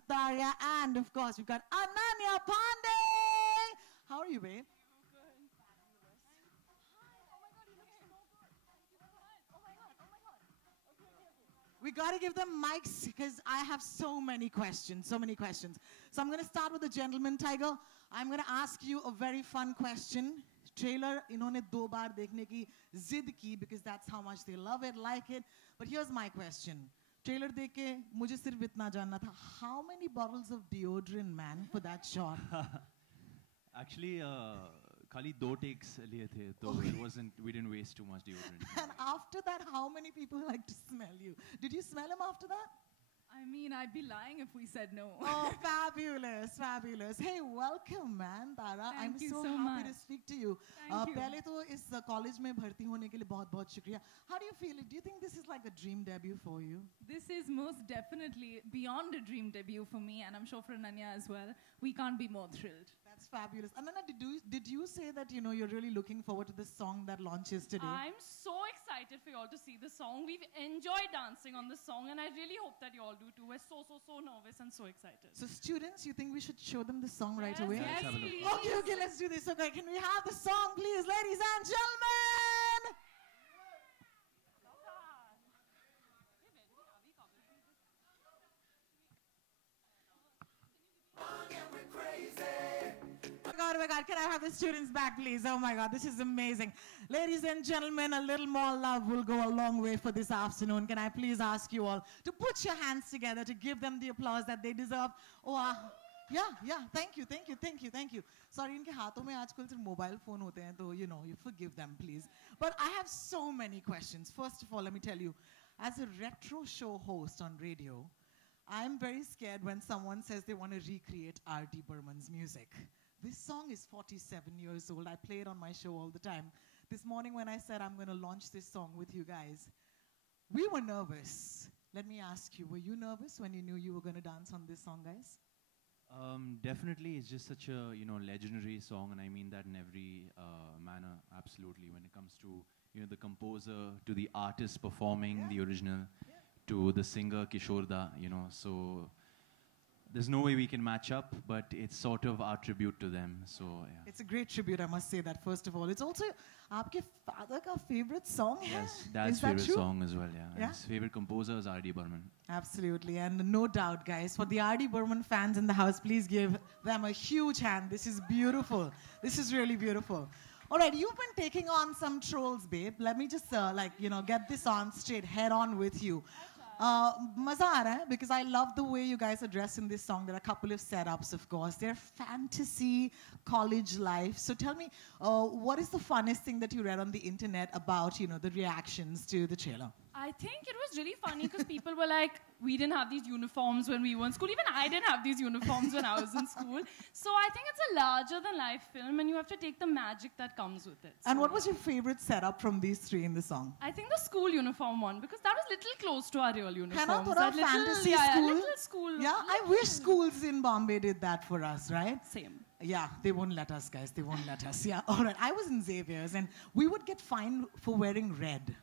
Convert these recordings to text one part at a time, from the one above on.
Sutaria, and of course, we've got Ananya Pandey. How are you, babe? We got to give them mics because I have so many questions, so many questions. So I'm going to start with the gentleman, Tiger. I'm going to ask you a very fun question. Trailer, इन्होंने 2 बार देखने की जिद की because that's how much they love it, like it. But here's my question. Trailer देख के मुझे सिर्फ इतना जानना था. How many bottles of deodorant, man, for that shot? Actually, खाली 2 takes लिए थे, तो it wasn't. We didn't waste too much deodorant. And after that, how many people like to smell you? Did you smell him after that? I mean, I'd be lying if we said no. Oh, fabulous, fabulous. Hey, welcome, man, Tara. I'm Thank you so so happy to much. speak to you. Thank you. पहले तो इस college में भर्ती होने के लिए बहुत-बहुत शुक्रिया. How do you feel? Do you think this is like a dream debut for you? This is most definitely beyond a dream debut for me, and I'm sure for Ananya as well. We can't be more thrilled. That's fabulous. Ananya, did you say that you're really looking forward to this song that launches today? I'm so excited for you all to see the song. We've enjoyed dancing on this song, and I really hope that you all do too. We're so nervous and so excited. So students, you think we should show them the song right away? Yes, have a look. please. Okay, let's do this. Okay, can we have the song, please, ladies and gentlemen? Oh my God, can I have the students back, please? Oh my God, this is amazing. Ladies and gentlemen, a little more love will go a long way for this afternoon. Can I please ask you all to put your hands together to give them the applause that they deserve? Oh, yeah, thank you. Sorry, इनके हाथों में आजकल सिर्फ mobile phone होते हैं, तो you forgive them, please. But I have so many questions. First of all, let me tell you, as a retro show host on radio, I'm very scared when someone says they want to recreate R.D. Burman's music. This song is 47 years old. I play it on my show all the time. This morning when I said I'm going to launch this song with you guys, we were nervous. Let me ask you, were you nervous when you knew you were going to dance on this song, guys? Definitely, it's just such a legendary song, and I mean that in every manner. Absolutely, when it comes to the composer, to the artist performing the original, to the singer Kishore Da, so there's no way we can match up, but it's sort of our tribute to them. So yeah. It's a great tribute, I must say that first of all. It's also आपके father का favorite song है? Yes, Dad's Is that favorite true? song as well. Yeah. Yeah? His favorite composer is R.D. Burman. Absolutely, and no doubt, guys, for the R.D. Burman fans in the house, please give them a huge hand. This is beautiful. This is really beautiful. All right, you've been taking on some trolls, babe. Let me just get this on straight, head on with you. मजा आ रहा है because I love the way you guys are dressed in this song. There are a couple of setups, of course. They're fantasy college life. So tell me, what is the funnest thing that you read on the internet about, the reactions to the trailer? I think it was really funny because people were like, we didn't have these uniforms when we were in school. Even I didn't have these uniforms when I was in school. So I think it's a larger-than-life film, and you have to take the magic that comes with it. And So what was your favorite setup from these 3 in the song? I think the school uniform one, because that was little close to our real uniforms. है ना, थोड़ा That little, fantasy yeah, school. little school. Yeah, I wish schools in Bombay did that for us, right? Same. Yeah, they won't let us, guys. They won't let us. Yeah, all right. I was in Xavier's, and we would get fined for wearing red.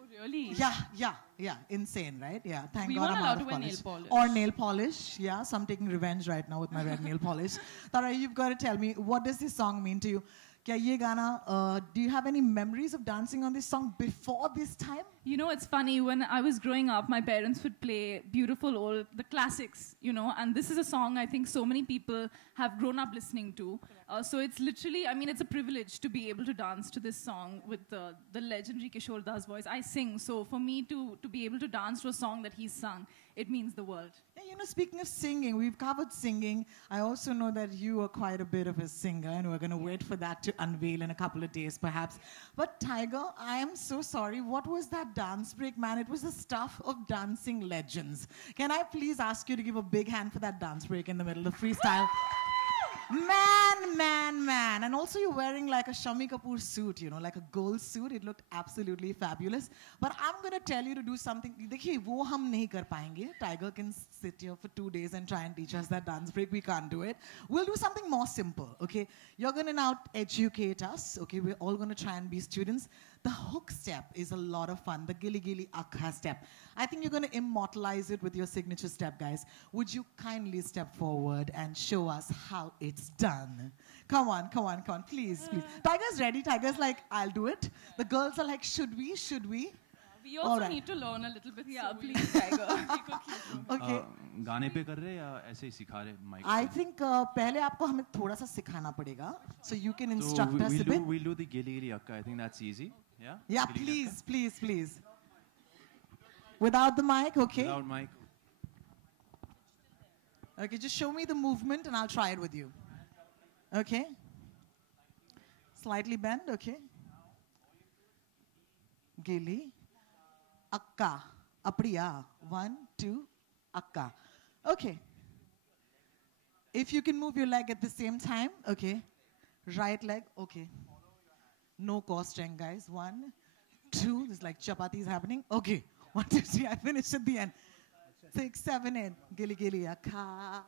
Oh, really? Yeah. Insane, right? Yeah. Thank We God weren't I'm allowed out to of wear college. nail polish. Or nail polish. Yeah. So I'm taking revenge right now with my red nail polish. Tara, you've got to tell me, what does this song mean to you? क्या ये गाना, do you have any memories of dancing on this song before this time? You know, it's funny, when I was growing up, my parents would play beautiful the classics, and this is a song I think so many people have grown up listening to. So it's literally, it's a privilege to be able to dance to this song with the legendary Kishore Das voice. I sing, so for me to be able to dance to a song that he's sung, it means the world. Yeah, speaking of singing, we've covered singing. I also know that you are quite a bit of a singer, and we're going to wait for that to unveil in a couple of days, perhaps. But Tiger, I am so sorry. What was that dance break, man? It was the stuff of dancing legends. Can I please ask you to give a big hand for that dance break in the middle of freestyle? Man. And also you're wearing like a Shami Kapoor suit, like a gold suit. It looked absolutely fabulous. But I'm going to tell you to do something. देखिए, वो हम नहीं कर पाएंगे. Tiger can sit here for 2 days and try and teach us that dance break. We can't do it. We'll do something more simple, okay? You're going to now educate us, okay? We're all going to try and be students. The hook step is a lot of fun, the Gili Gili Akka step. I think you're going to immortalize it with your signature step, guys. Would you kindly step forward and show us how it's done? Come on, come on, come on, please, please. Tiger's ready. Tiger's like, I'll do it. The girls are like, should we, should we? We also need to learn a little bit. Yeah, please, Tiger. Okay. गाने पे कर रहे या ऐसे ही सिखा रहे mic I पे? think पहले आपको हमें थोड़ा सा सिखाना पड़ेगा. So you can instruct us a bit. We'll do the Gili Gili Akka. I think that's easy. Yeah? Yeah, Gili Gili please, please, please. Without the mic, okay? Akka. Without mic. Okay, just show me the movement and I'll try it with you. Okay? Slightly bend, okay? Gili. Akka. Apriya. 1, 2, Akka. Okay. If you can move your leg at the same time, okay. Right leg, okay. No core strength, guys. 1, 2, it's like chapati is happening. Okay. 1, 2, 3, I finished at the end. 6, 7, 8. Gili Gili Akka.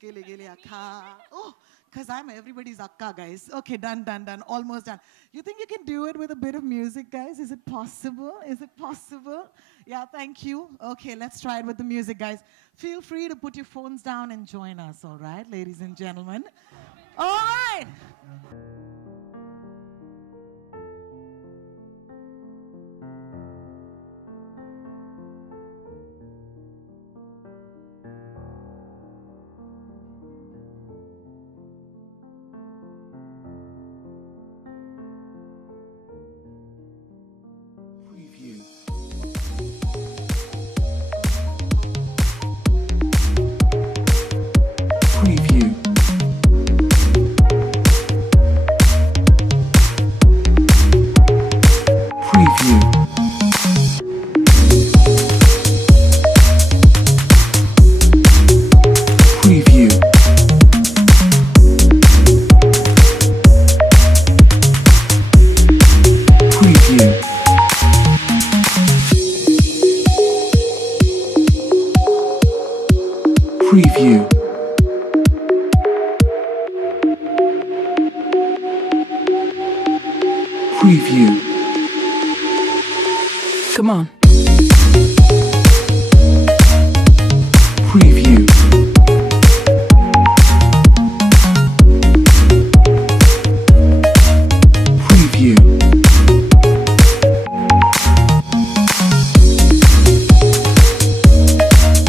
Gili Gili Akka. Oh, because I'm everybody's Akka, guys. Okay, done, done, done. Almost done. You think you can do it with a bit of music, guys? Is it possible? Is it possible? Yeah, thank you. Okay, let's try it with the music, guys. Feel free to put your phones down and join us, all right, ladies and gentlemen? All right. Preview. Preview. Preview. Preview. Preview. Preview. Come on. Preview. Preview.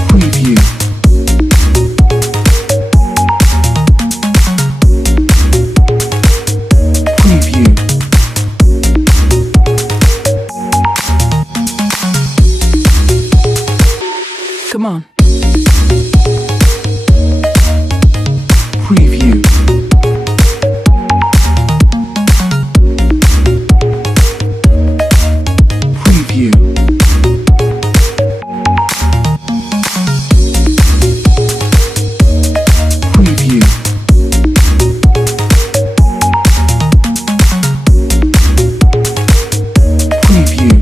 Preview. Preview. Come on. Preview. Preview. Preview. Preview.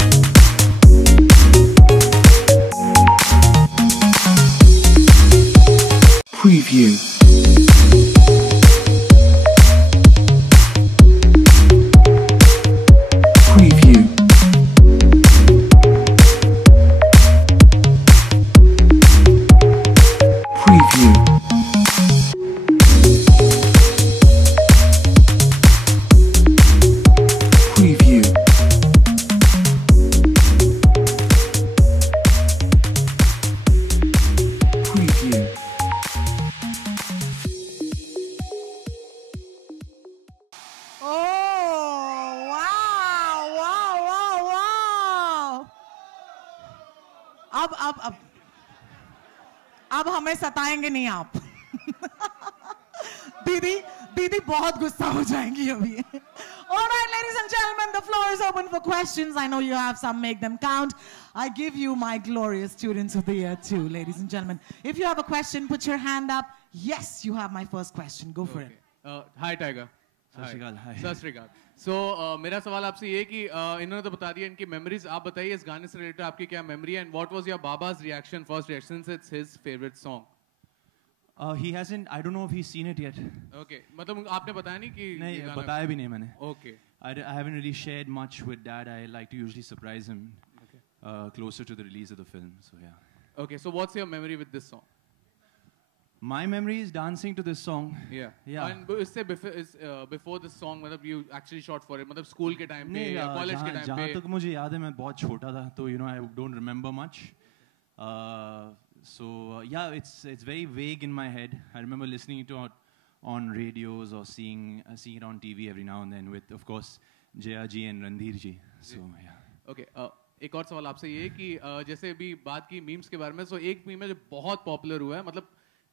Preview. Preview. Preview. Preview. Preview. Oh, wow, wow, wow, wow. अब हमें सताएंगे नहीं आप. दीदी दीदी बहुत गुस्सा हो जाएंगी अभी. All right, ladies and gentlemen, the floor is open for questions. I know you have some, make them count. I give you my glorious students of the year too, ladies and gentlemen. If you have a question, put your hand up. Yes, you have my first question. Go for it. Hi Tiger. सत श्री अकाल, hi. सत श्री अकाल. So मेरा सवाल आपसे ये है कि इन्होंने तो बता दिया इनकी मेमोरीज. आप बताइए इस गाने से रिलेटेड आपकी क्या मेमोरी है, and what was your Baba's reaction, first reaction, since it's his favorite song? He hasn't, I don't know if he's seen it yet. Okay, मतलब आपने बताया नहीं कि नहीं, ये गाना- बताया भी नहीं मैंने. Okay. I haven't really shared much with Dad. I like to usually surprise him closer to the release of the film. So yeah. Okay, so what's your memory with this song? My memory is dancing to this song. Yeah. Yeah. And इससे before this song, मतलब you actually shot for it, मतलब school के time पे या college के time जहाँ पे. तक मुझे याद है मैं बहुत छोटा था तो I don't remember much. So yeah, it's very vague in my head. I remember listening to it on radios or seeing it on TV every now and then with of course Jaya ji and Randhir ji. So yeah. Okay. एक और सवाल आपसे ये है कि जैसे अभी बात की मीम्स के बारे में, so एक मीम है जो बहुत पॉपुलर हुआ है, मतलब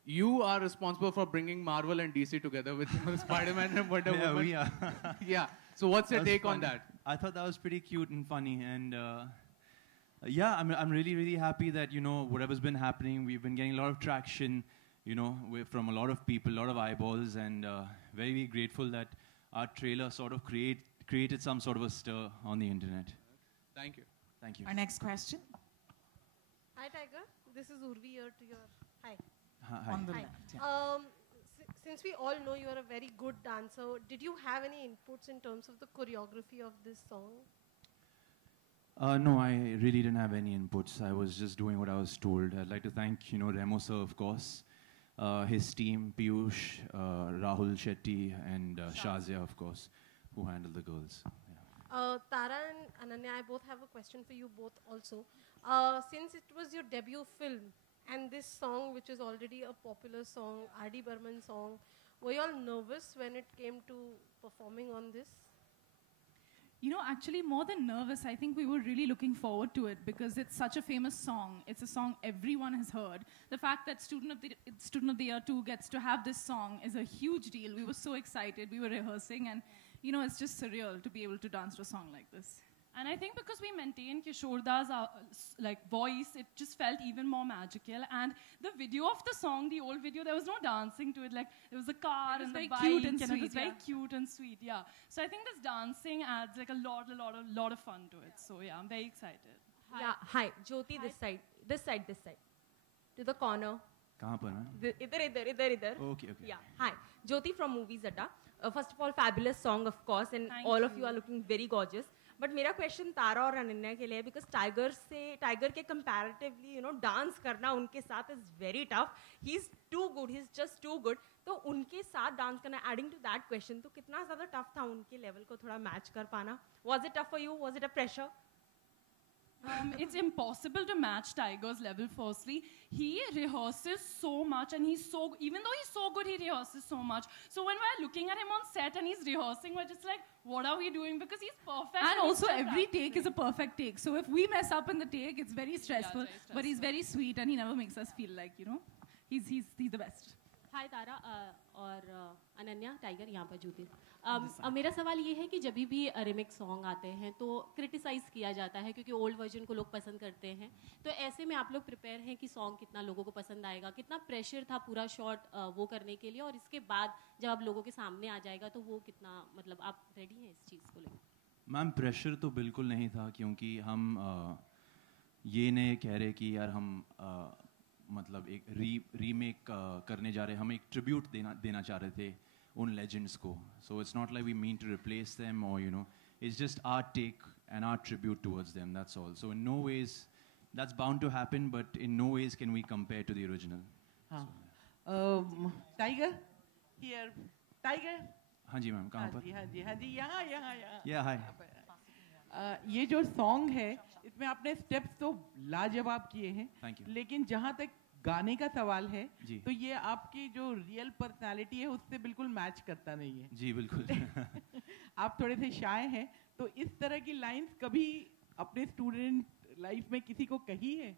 you are responsible for bringing Marvel and DC together with Spider-Man and Wonder Woman. We are. Yeah. So what's your take on funny. that? I thought that was pretty cute and funny, and yeah, I'm really happy that whatever's been happening, we've been getting a lot of traction, from a lot of people, a lot of eyeballs, and very grateful that our trailer sort of created some sort of a stir on the internet. Thank you. Thank you. Our next question. Hi, Tiger. This is Urvi here to your... Hi. Hi. On the Hi. left. Yeah. Since we all know you are a very good dancer, did you have any inputs in terms of the choreography of this song? No, I really didn't have any inputs. I was just doing what I was told. I'd like to thank, Remo sir, of course, his team, Piyush, Rahul Shetty, and Shazia, of course, who handled the girls. Yeah. Tara and Ananya, I both have a question for you both also. Since it was your debut film, and this song, which is already a popular song, R.D. Burman song, were you all nervous when it came to performing on this? Actually, more than nervous, I think we were really looking forward to it because it's such a famous song. It's a song everyone has heard. The fact that Student of the Year 2 gets to have this song is a huge deal. We were so excited. We were rehearsing, and it's just surreal to be able to dance to a song like this. And I think because we maintained Kishorda's voice, it just felt even more magical. And the video of the song, the old video, there was no dancing to it. Like there was a car and the bike, cute and it sweet, was very cute and sweet. Yeah. So I think this dancing adds like a lot of fun to it. So yeah, I'm very excited. Hi. Yeah. Hi, Jyoti. Hi. This side. To the corner. कहाँ पर मैं? इधर. Okay. Yeah. Hi, Jyoti from Movies Adda. First of all, fabulous song, of course, and Thank all of you. you are looking very gorgeous. But मेरा question Tara और अनन्या के लिए because Tiger के comparatively dance करना उनके साथ is very tough. He is too good, he is just too good. तो उनके साथ डांस करना, एडिंग टू दैट क्वेश्चन, तो कितना ज़्यादा टफ था उनके लेवल को थोड़ा मैच कर पाना? Was it tough for you? Was it a pressure? It's impossible to match Tiger's level. Firstly, he rehearses so much, and even though he's so good, he rehearses so much. So when we're looking at him on set and he's rehearsing, we're just like, what are we doing? Because he's perfect. And also, he's every take is a perfect take. So if we mess up in the take, it's very stressful. very stressful. But he's very sweet, and he never makes us feel like, he's the best. हाय तारा और Ananya, tiger यहाँ पर ज्योति. मेरा सवाल ये है कि जब भी रिमिक्स सॉन्ग आते हैं तो क्रिटिसाइज़ किया जाता है क्योंकि ओल्ड वर्जन को लोग पसंद करते हैं. तो ऐसे में आप लोग प्रिपेयर हैं कि सॉन्ग कितना लोगों को पसंद आएगा? कितना प्रेशर था पूरा शॉट वो करने के लिए, और इसके बाद जब आप लोगों के सामने आ जाएगा तो वो कितना, मतलब आप रेडी हैं इस चीज़ को लेकर? मैम, प्रेशर तो बिल्कुल नहीं था क्योंकि हम ये नहीं कह रहे कि यार हम मतलब एक रीमेक करने जा रहे हैं. हम एक ट्रिब्यूट देना चाह रहे थे उन लेजेंड्स को. So it's not like we mean to replace them और it's just our take and our tribute towards them, that's all. So in no ways that's bound to happen, but in no ways can we compare to the original. Tiger here. Tiger. हाँ जी ma'am, कहाँ पर? हाँ जी यहाँ. या हाय. ये जो song है इसमें आपने स्टेप्स तो लाजवाब किए हैं. Thank you. लेकिन जहाँ तक गाने का सवाल है जी. तो ये आपकी जो रियल पर्सनालिटी है उससे बिल्कुल मैच करता नहीं है. जी बिल्कुल. आप थोड़े से शाय हैं, तो इस तरह की लाइंस कभी अपने स्टूडेंट लाइफ में किसी को कही है?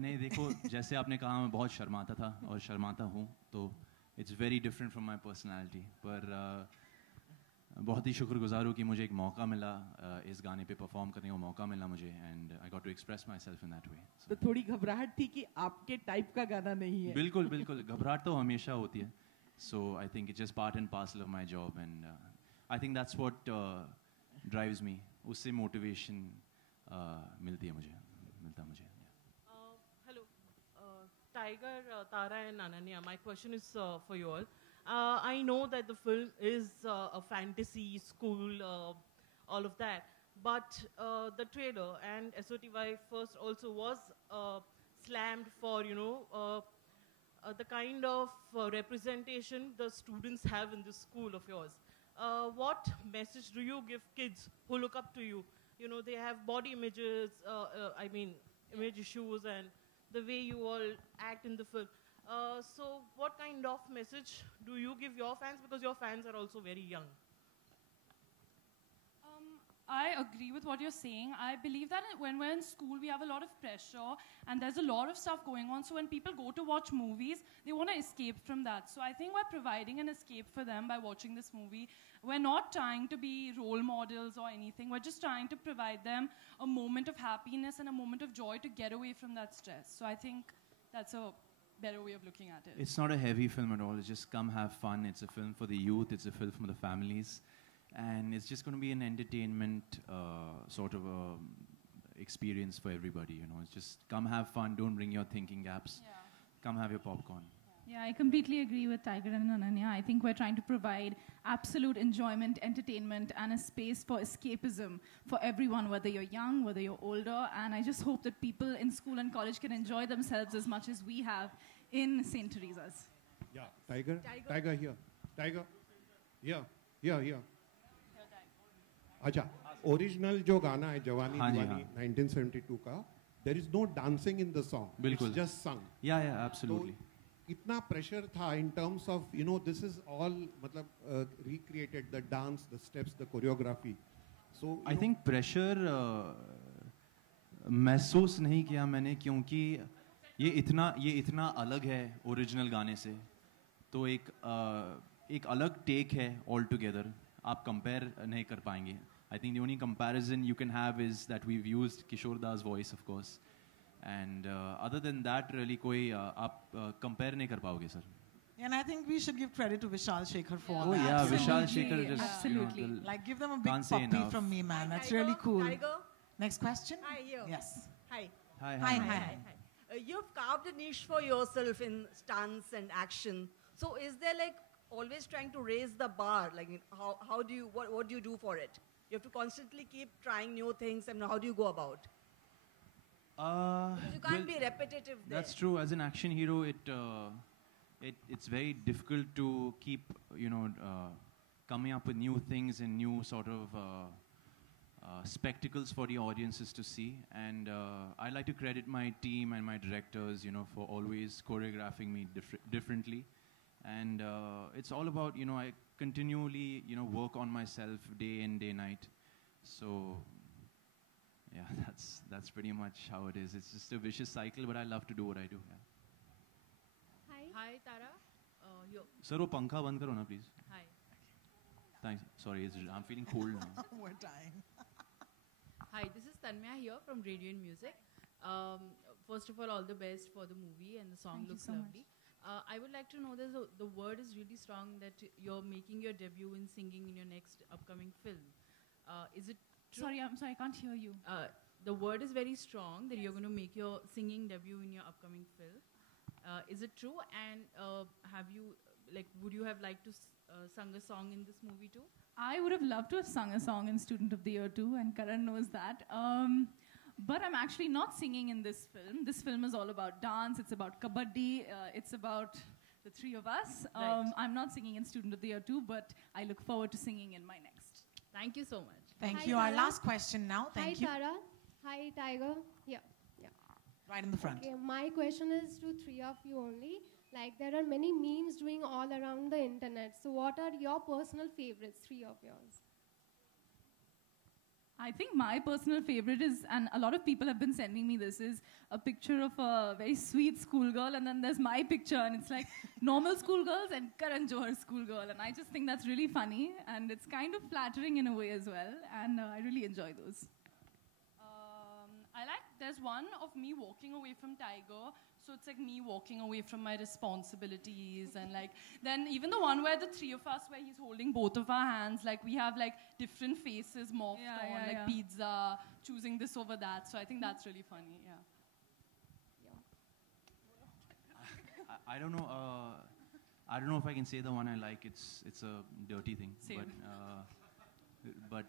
नहीं, देखो जैसे आपने कहा मैं बहुत शर्माता था और शर्माता हूँ, तो it's very different from my personality. पर बहुत ही शुक्रगुजार हूँ कि मुझे एक मौका मिला इस गाने पे परफॉर्म करने का मौका मिला मुझे, and I got to express myself in that way. तो थोड़ी घबराहट थी कि आपके टाइप का गाना नहीं है? बिल्कुल घबराहट तो हमेशा होती है. So I think it's just part and parcel of my job, and I think that's what drives me. उससे मोटिवेशन मिलता मुझे. Hello, Tiger, Tara and Ananya. My question is for you all. I know that the film is a fantasy, school, all of that. But the trailer and SOTY first also was slammed for, the kind of representation the students have in this school of yours. What message do you give kids who look up to you? You know, they have body images, image issues, and the way you all act in the film. So what kind of message do you give your fans? Because your fans are also very young. I agree with what you're saying. I believe that when we're in school, we have a lot of pressure and there's a lot of stuff going on. So when people go to watch movies, they want to escape from that. So I think we're providing an escape for them by watching this movie. We're not trying to be role models or anything. We're just trying to provide them a moment of happiness and a moment of joy to get away from that stress. So I think that's a better way of looking at it. It's not a heavy film at all. It's just come have fun. It's a film for the youth. It's a film for the families. And it's just going to be an entertainment sort of experience for everybody, you know. It's just come have fun. Don't bring your thinking gaps. Yeah. Come have your popcorn. Yeah, I completely agree with Tiger and Ananya. I think we're trying to provide absolute enjoyment, entertainment, and a space for escapism for everyone, whether you're young, whether you're older. And I just hope that people in school and college can enjoy themselves as much as we have in St. Teresa's. Yeah, Tiger? Tiger here. Tiger? Here. अच्छा, original जो गाना है जवानी दीवानी 1972 का, there is no dancing in the song. बिल्कुल. It's just sung. Yeah, absolutely. तो इतना pressure था in terms of, you know, this is all मतलब recreated, the dance, the steps, the choreography. So I think pressure महसूस नहीं किया मैंने क्योंकि ये इतना अलग है ओरिजिनल गाने से, तो एक अलग टेक है all together. आप compare नहीं कर पाएंगे. I think the only comparison you can have is that we've used Kishore Das voice, of course, and other than that, really कोई आप compare नहीं कर पाओगे, sir. And I think we should give credit to Vishal Shekhar for Oh that. yeah, Absolutely. Vishal Shekhar just Absolutely. You know, Like, give them a big can't say puppy enough. from me, man. That's Tiger, really cool. Tiger. Next question? Hi, here. Yes. Hi. Hi. You've carved a niche for yourself in stunts and action. So is there like always trying to raise the bar? Like how do you, what do you do for it? You have to constantly keep trying new things, and how do you go about? Because you can't be repetitive there. That's true. As an action hero, it's very difficult to keep, coming up with new things and new sort of spectacles for the audiences to see. And I like to credit my team and my directors, for always choreographing me differently. And it's all about, I continually, work on myself day in, day night. So, yeah, that's pretty much how it is. It's just a vicious cycle, but I love to do what I do. Yeah. Hi, Tara. Sir, wo pankha band karo na, please. Hi. Thanks. Sorry, I'm feeling cold now. We're dying. Hi, this is Tanmaya here from Radiant Music. First of all the best for the movie, and the song Thank you looks so lovely. I would like to know, the word is really strong that you're making your debut in singing in your next upcoming film. Is it true? Sorry, I'm sorry, I can't hear you. The word is very strong that you're going to make your singing debut in your upcoming film. Is it true? And would you have liked to sing a song in this movie too? I would have loved to have sung a song in Student of the Year too, and Karan knows that. But I'm actually not singing in this film. This film is all about dance. It's about kabaddi. It's about the three of us. Right. I'm not singing in Student of the Year too, but I look forward to singing in my next. Thank you so much. Thank Hi, you. Our Tara. last question now. Thank you. Hi, Tara. Hi, Tiger. Yeah. Right in the front. Okay, my question is to three of you only. Like, there are many memes doing all around the internet. So what are your personal favorites, three of yours? I think my personal favorite is, and a lot of people have been sending me this, is a picture of a very sweet schoolgirl, and then there's my picture, and it's like normal schoolgirls and Karan Johar's schoolgirl, and I just think that's really funny, and it's kind of flattering in a way as well, and I really enjoy those. There's one of me walking away from Tiger, so it's like me walking away from my responsibilities, and then even the one where the three of us, where he's holding both of our hands, we have different faces morphed on, pizza, choosing this over that, so I think that's really funny, yeah. I don't know, I don't know if I can say the one I like. It's a dirty thing. Same. But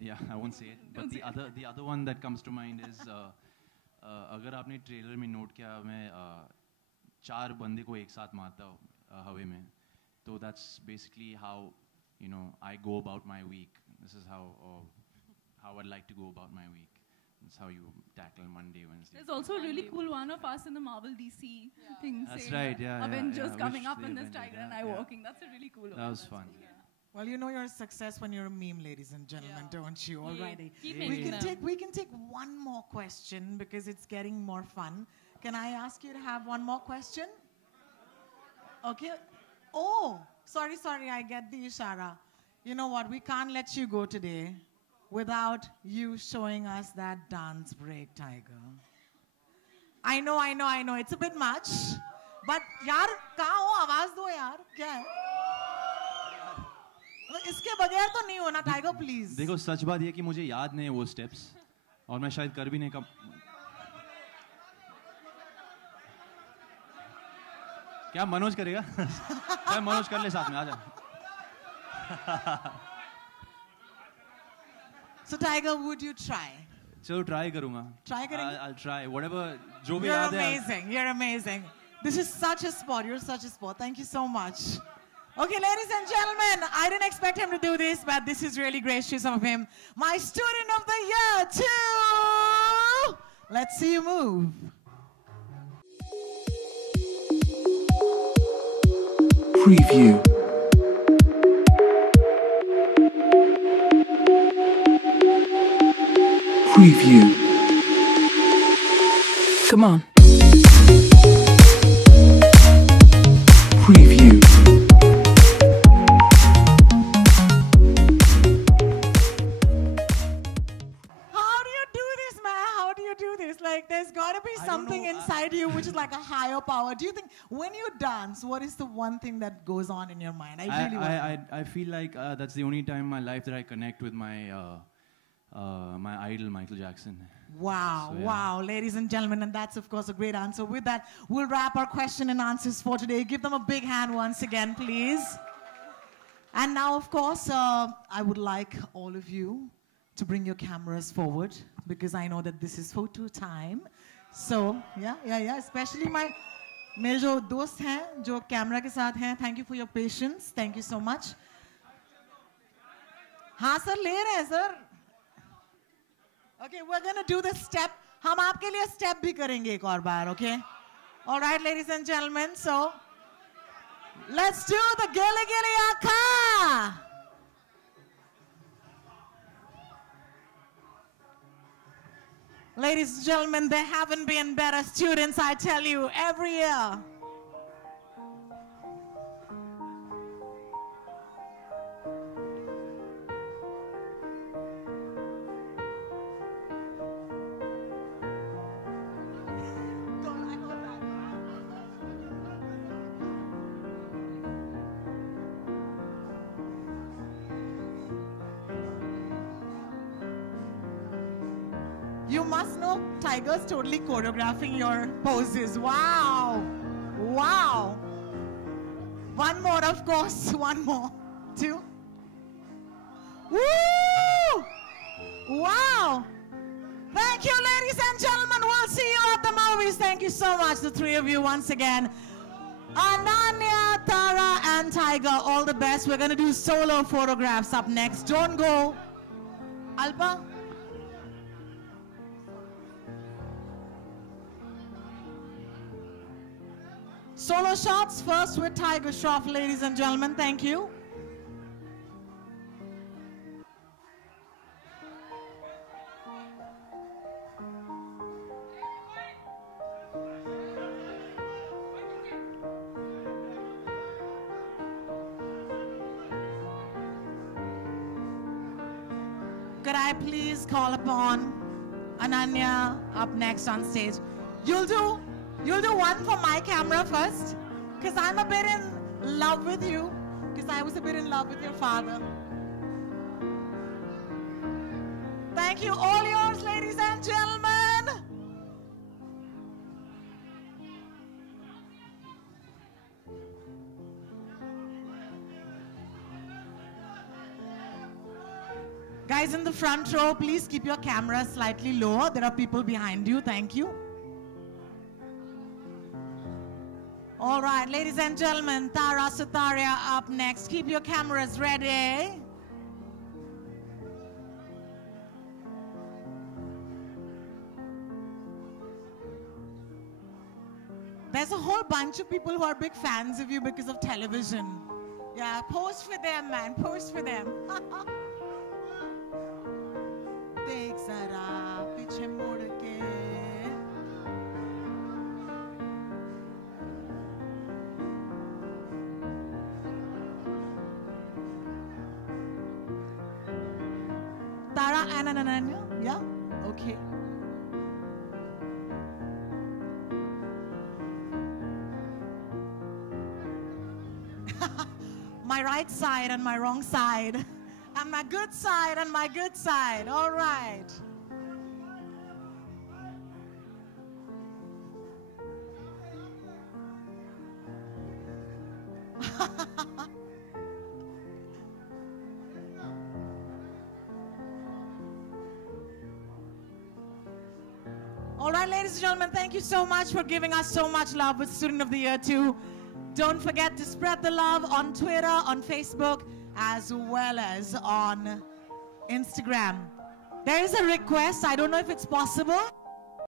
yeah, I won't say it. But the other one that comes to mind is अगर आपने trailer में note किया मैं 4 बंदे को एक साथ मारता हूँ हवा में. So that's basically how I go about my week. This is how I'd like to go about my week. That's how you tackle Monday, Wednesday. There's also a really cool one of us in the Marvel DC thing. That's saying, right, yeah. Avengers coming Wish up the and this Avengers, Tiger and I walking. That's a really cool one. That was fun. Well, you know you're a success when you're a meme, ladies and gentlemen, don't you? Alrighty. Keep We making can them. we can take one more question because it's getting more fun. Can I ask you to have one more question? Okay. Oh, sorry, I get the ishara. You know what? We can't let you go today without you showing us that dance break, Tiger. I know. It's a bit much. But यार कहाँ हो आवाज दो यार क्या है इसके बगैर तो नहीं होना टाइगर प्लीज देखो सच बात ये कि मुझे याद नहीं है वो स्टेप्स और मैं शायद कर भी नहीं कब क्या मनोज करेगा क्या मनोज कर ले साथ में आजा So Tiger, would you try? चलो ट्राई करूंगा Try करेंगे? I'll try whatever जो भी You're याद है amazing. You're amazing. This is such a sport. You're such a sport. Thank you so much. Okay, ladies and gentlemen, I didn't expect him to do this, but this is really gracious of him. My student of the year, too. Let's see you move. Preview. Preview. Come on. Preview. How do you do this, man? How do you do this? Like, there's got to be something inside you which is like a higher power. Do you think when you dance, what is the one thing that goes on in your mind? I really want I feel like that's the only time in my life that I connect with my my idol Michael Jackson. Wow, So, yeah. wow, ladies and gentlemen, and that's of course a great answer. With that, we'll wrap our question and answers for today. Give them a big hand once again, please. And now, of course, I would like all of you to bring your cameras forward because I know that this is photo time. So, yeah, especially मेरे जो दोस्त हैं जो camera के साथ हैं, thank you for your patience. Thank you so much. हाँ sir ले रहे हैं sir. Okay, we're gonna do the step. हम आपके लिए step भी करेंगे एक और बार, okay? All right, ladies and gentlemen, so let's do the Gilly Gilly Akka. Ladies and gentlemen, there haven't been better students, I tell you, every year. You must know Tiger's totally choreographing your poses. Wow. Wow. One more, of course. One more. 2. Woo! Wow. Thank you, ladies and gentlemen. We'll see you at the movies. Thank you so much, the three of you, once again. Ananya, Tara, and Tiger, all the best. We're going to do solo photographs up next. Don't go. Alpa? Solo shots first with Tiger Shroff, ladies and gentlemen. Thank you. Could I please call upon Ananya up next on stage? You'll do one for my camera first, because I'm a bit in love with you, because I was a bit in love with your father. Thank you, all yours, ladies and gentlemen. Guys in the front row, please keep your camera slightly lower. There are people behind you. Thank you. All right, ladies and gentlemen, Tara Sutaria up next. Keep your cameras ready. There's a whole bunch of people who are big fans of you because of television. Yeah, pose for them, man. Pose for them. देख जरा पीछे मुड़ के Tara and Ananya, yeah? Okay. My right side and my wrong side. And my good side and my good side. All right. All right, ladies and gentlemen, thank you so much for giving us so much love with Student of the Year 2. Don't forget to spread the love on Twitter, on Facebook, as well as on Instagram. There is a request. I don't know if it's possible.